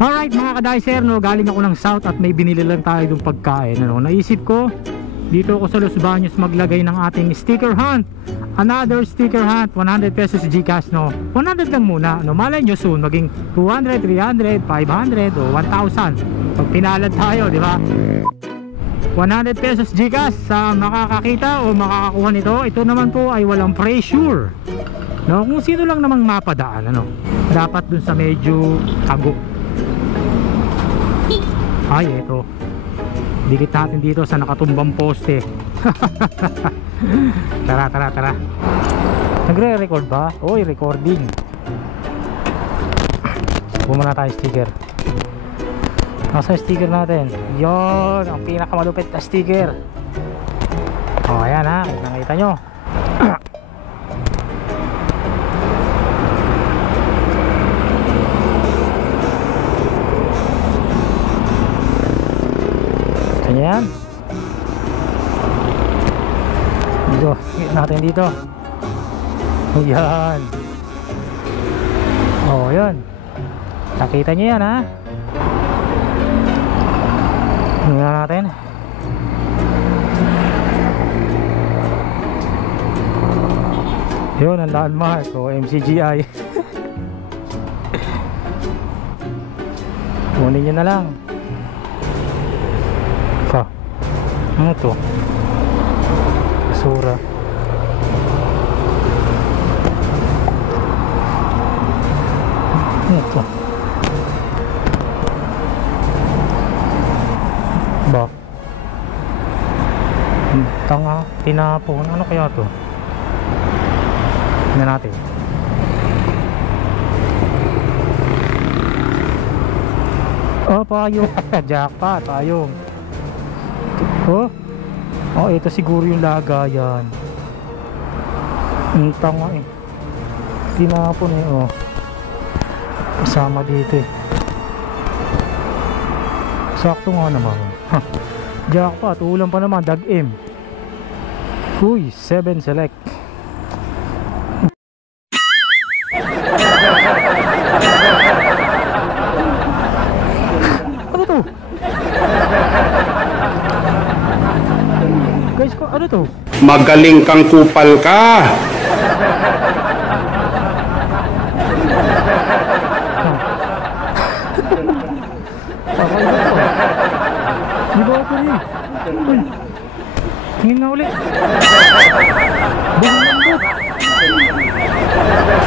Alright mga ka-dicer, no, galing ako ng South at may binili lang tayo yung pagkain, ano. Naisip ko dito ako sa Los Baños maglagay ng ating sticker hunt. Another sticker hunt, 100 pesos GCash, no. 100 lang muna, no. Malay nyo soon maging 200, 300, 500 o 1,000 pag pinalad tayo, di ba? 100 pesos GCash sa makakakita o makakakuha nito. Ito naman po ay walang pressure, no. Kung sino lang namang mapadaan, ano, dapat dun sa medyo tagok. Ay, eto, dikit natin dito sa nakatumbang poste. Tara. Nagre-record ba? Oy, recording. Bumuna tayo sticker. Nasa sticker natin. Yon, ang pinakamalupit na sticker. O, ayan ha, nakita nyo. Yan. Dito, natin dito. Yan. Oh, yan. Nakita niyo yan, ha? Tingnan natin. Yun, ang landmark o MCGI. Kunin nyo na lang. Ano to? Basura. Ano to? Ba? Tanga, tinapon. Ano kaya to? Tingnan natin. Oh, payong. Jackpot, payong. Oh, ito siguro yung lagayan. Ang tanga eh. Tinapon eh, oh. Kasama dito eh. Sakto nga naman. Jackpot, ulam pa naman, dag-im. Uy, 7 select. Ano to? Guys, ano to? Magaling kang kupal ka. Di ba ako rin? Uy, tingin na ulit.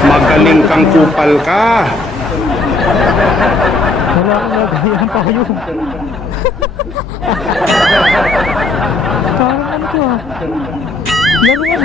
Magaling kang kupal ka. Wala akong lagayan pa yung. Parang ano to, ha? Laruan.